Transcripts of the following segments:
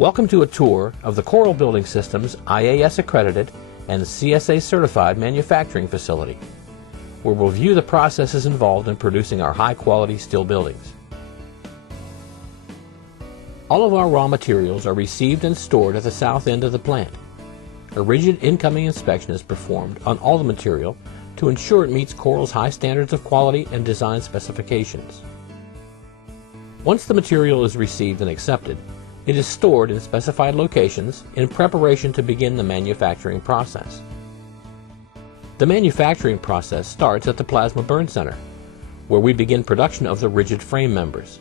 Welcome to a tour of the Corle Building Systems IAS accredited and CSA certified manufacturing facility, where we'll view the processes involved in producing our high-quality steel buildings. All of our raw materials are received and stored at the south end of the plant. A rigid incoming inspection is performed on all the material to ensure it meets Corle's high standards of quality and design specifications. Once the material is received and accepted, it is stored in specified locations in preparation to begin the manufacturing process. The manufacturing process starts at the plasma burn center, where we begin production of the rigid frame members.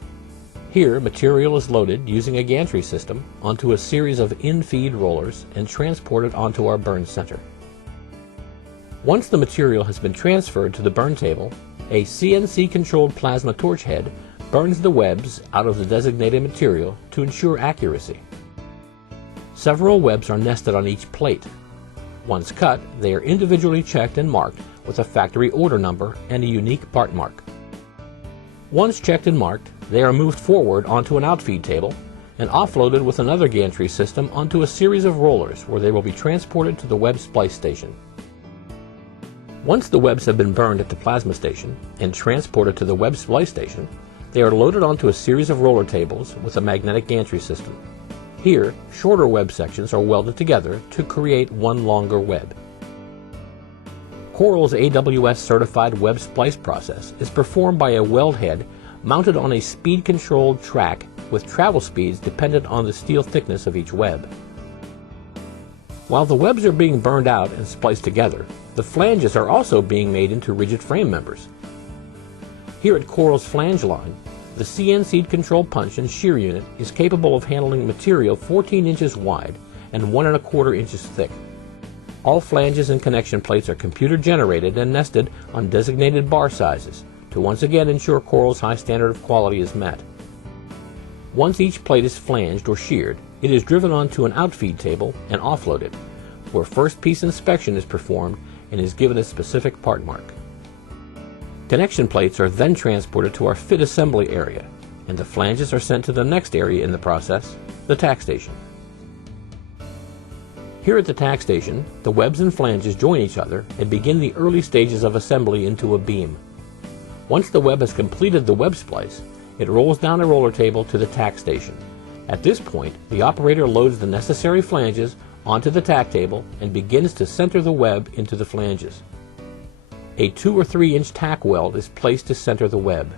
Here, material is loaded using a gantry system onto a series of in-feed rollers and transported onto our burn center. Once the material has been transferred to the burn table, a CNC-controlled plasma torch head burns the webs out of the designated material to ensure accuracy. Several webs are nested on each plate. Once cut, they are individually checked and marked with a factory order number and a unique part mark. Once checked and marked, they are moved forward onto an outfeed table and offloaded with another gantry system onto a series of rollers where they will be transported to the web splice station. Once the webs have been burned at the plasma station and transported to the web splice station, they are loaded onto a series of roller tables with a magnetic gantry system. Here, shorter web sections are welded together to create one longer web. Corle's AWS certified web splice process is performed by a weld head mounted on a speed-controlled track with travel speeds dependent on the steel thickness of each web. While the webs are being burned out and spliced together, the flanges are also being made into rigid frame members. Here at Corle's flange line, the CNC controlled punch and shear unit is capable of handling material 14 inches wide and 1¼ inches thick. All flanges and connection plates are computer generated and nested on designated bar sizes to once again ensure Corle's high standard of quality is met. Once each plate is flanged or sheared, it is driven onto an outfeed table and offloaded, where first piece inspection is performed and is given a specific part mark. Connection plates are then transported to our fit assembly area, and the flanges are sent to the next area in the process, the tack station. Here at the tack station, the webs and flanges join each other and begin the early stages of assembly into a beam. Once the web has completed the web splice, it rolls down a roller table to the tack station. At this point, the operator loads the necessary flanges onto the tack table and begins to center the web into the flanges. A 2 or 3 inch tack weld is placed to center the web.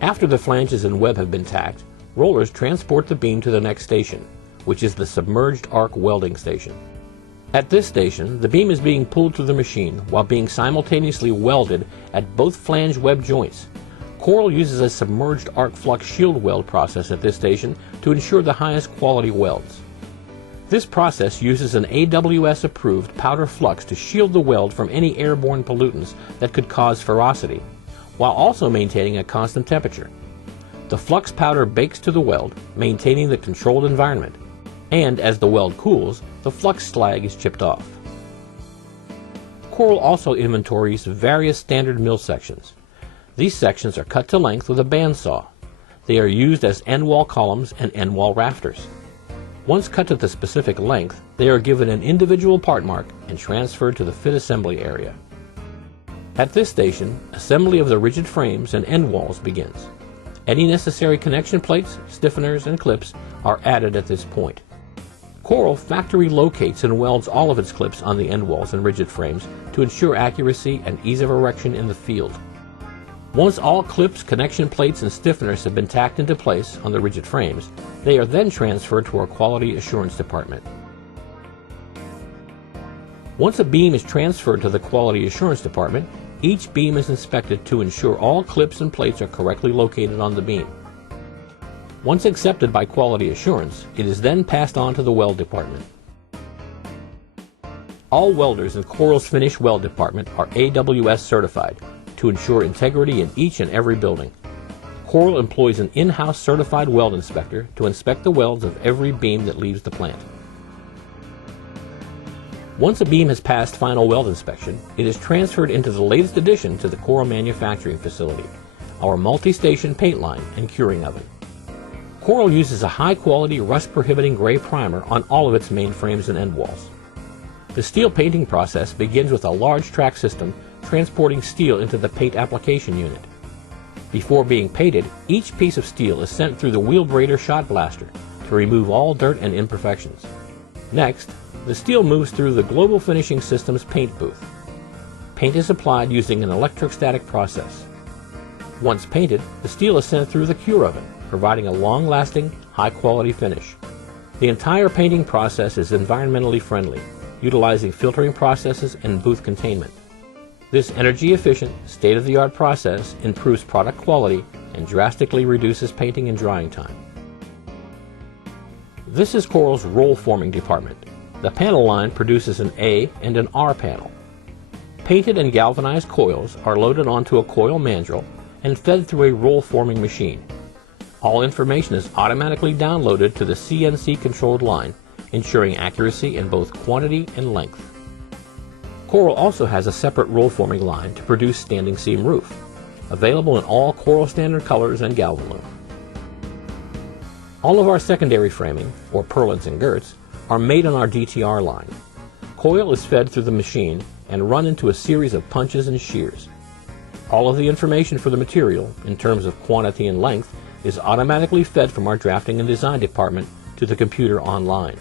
After the flanges and web have been tacked, rollers transport the beam to the next station, which is the submerged arc welding station. At this station, the beam is being pulled through the machine while being simultaneously welded at both flange web joints. Corle uses a submerged arc flux shield weld process at this station to ensure the highest quality welds. This process uses an AWS-approved powder flux to shield the weld from any airborne pollutants that could cause ferrocity, while also maintaining a constant temperature. The flux powder bakes to the weld, maintaining the controlled environment, and as the weld cools, the flux slag is chipped off. Corle also inventories various standard mill sections. These sections are cut to length with a bandsaw. They are used as end wall columns and end wall rafters. Once cut to the specific length, they are given an individual part mark and transferred to the fit assembly area. At this station, assembly of the rigid frames and end walls begins. Any necessary connection plates, stiffeners, and clips are added at this point. Corle factory locates and welds all of its clips on the end walls and rigid frames to ensure accuracy and ease of erection in the field. Once all clips, connection plates, and stiffeners have been tacked into place on the rigid frames, they are then transferred to our quality assurance department. Once a beam is transferred to the quality assurance department, each beam is inspected to ensure all clips and plates are correctly located on the beam. Once accepted by quality assurance, it is then passed on to the weld department. All welders in Corle's finished weld department are AWS certified to ensure integrity in each and every building. Corle employs an in-house certified weld inspector to inspect the welds of every beam that leaves the plant. Once a beam has passed final weld inspection, it is transferred into the latest addition to the Corle manufacturing facility, our multi-station paint line and curing oven. Corle uses a high-quality, rust-prohibiting gray primer on all of its main frames and end walls. The steel painting process begins with a large track system transporting steel into the paint application unit. Before being painted, each piece of steel is sent through the wheel brader shot blaster to remove all dirt and imperfections. Next, the steel moves through the Global Finishing Systems paint booth. Paint is applied using an electrostatic process. Once painted, the steel is sent through the cure oven, providing a long-lasting, high-quality finish. The entire painting process is environmentally friendly, utilizing filtering processes and booth containment. This energy-efficient, state-of-the-art process improves product quality and drastically reduces painting and drying time. This is Corle's roll forming department. The panel line produces an A and an R panel. Painted and galvanized coils are loaded onto a coil mandrel and fed through a roll forming machine. All information is automatically downloaded to the CNC controlled line, ensuring accuracy in both quantity and length. Corle also has a separate roll forming line to produce standing seam roof, available in all Corle standard colors and Galvalume. All of our secondary framing, or purlins and girts, are made on our DTR line. Coil is fed through the machine and run into a series of punches and shears. All of the information for the material, in terms of quantity and length, is automatically fed from our drafting and design department to the computer online.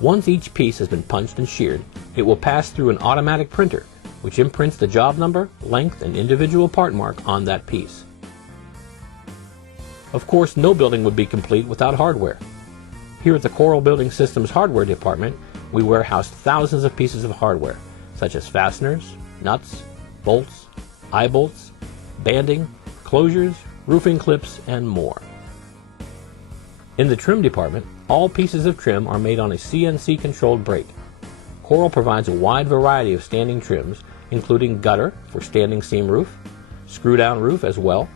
Once each piece has been punched and sheared, it will pass through an automatic printer, which imprints the job number, length, and individual part mark on that piece. Of course, no building would be complete without hardware. Here at the Corle Building Systems Hardware Department, we warehouse thousands of pieces of hardware, such as fasteners, nuts, bolts, eye bolts, banding, closures, roofing clips, and more. In the trim department, all pieces of trim are made on a CNC-controlled brake. Corle provides a wide variety of standing trims, including gutter for standing seam roof, screw-down roof as well,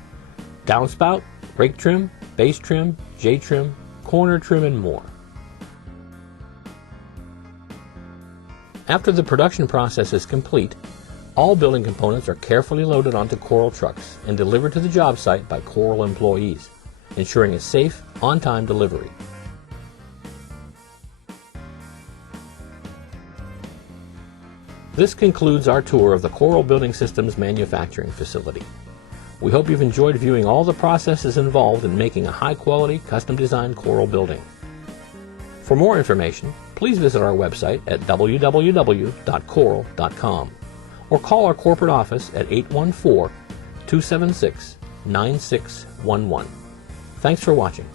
downspout, brake trim, base trim, J-trim, corner trim, and more. After the production process is complete, all building components are carefully loaded onto Corle trucks and delivered to the job site by Corle employees, ensuring a safe, on-time delivery. This concludes our tour of the Corle Building Systems manufacturing facility. We hope you've enjoyed viewing all the processes involved in making a high-quality, custom-designed Corle building. For more information, please visit our website at www.corle.com or call our corporate office at 814-276-9611. Thanks for watching.